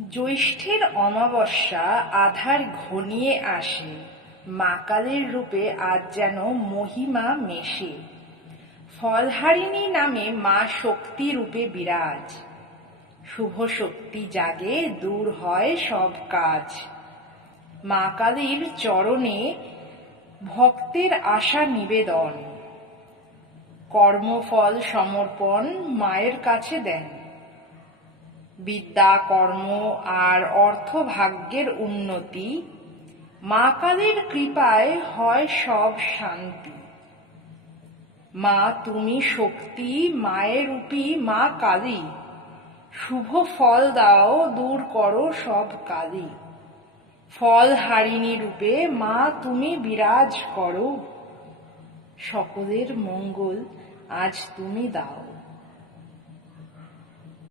জ্যৈষ্ঠের অমাবস্যা আধার ঘনিয়ে আসে, মা কালীর রূপে আজ যেন মহিমা মেশে। ফলহারিণী নামে মা শক্তি রূপে বিরাজ, শুভ শক্তি জাগে, দূর হয় সব কাজ। মা কালীর চরণে ভক্তের আশা নিবেদন, কর্মফল সমর্পণ মায়ের কাছে দেন। বিদ্যা, কর্ম আর অর্থভাগ্যের উন্নতি, মা কালীর কৃপায় হয় সব শান্তি। মা তুমি শক্তি, মায়ের রূপী মা কালী, শুভ ফল দাও, দূর করো সব কালি। ফলহারিণী রূপে মা তুমি বিরাজ করো, সকলের মঙ্গল আজ তুমি দাও।